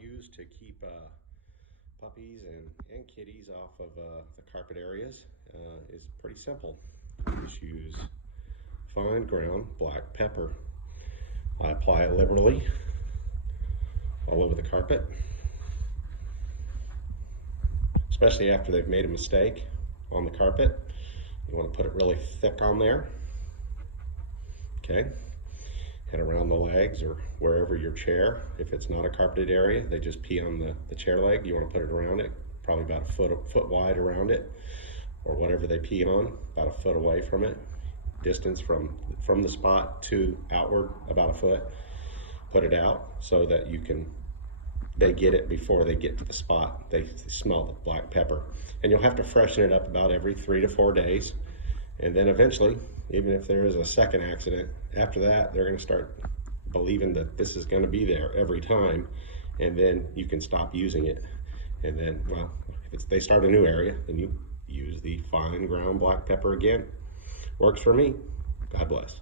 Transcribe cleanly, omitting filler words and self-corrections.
use to keep puppies and kitties off of the carpet areas is pretty simple. You just use fine ground black pepper. I apply it liberally all over the carpet, especially after they've made a mistake on the carpet. You want to put it really thick on there, okay? And around the legs or wherever your chair, if it's not a carpeted area, they just pee on the chair leg. You want to put it around it, probably about a foot wide around it, or whatever they pee on, about a foot away from it. Distance from the spot to outward, about a foot. Put it out so that they get it before they get to the spot. They smell the black pepper. And you'll have to freshen it up about every 3 to 4 days. And then eventually, even if there is a second accident, after that, they're gonna start believing that this is gonna be there every time. And then you can stop using it. And then, well, if they start a new area, then you use the fine ground black pepper again. Works for me. God bless.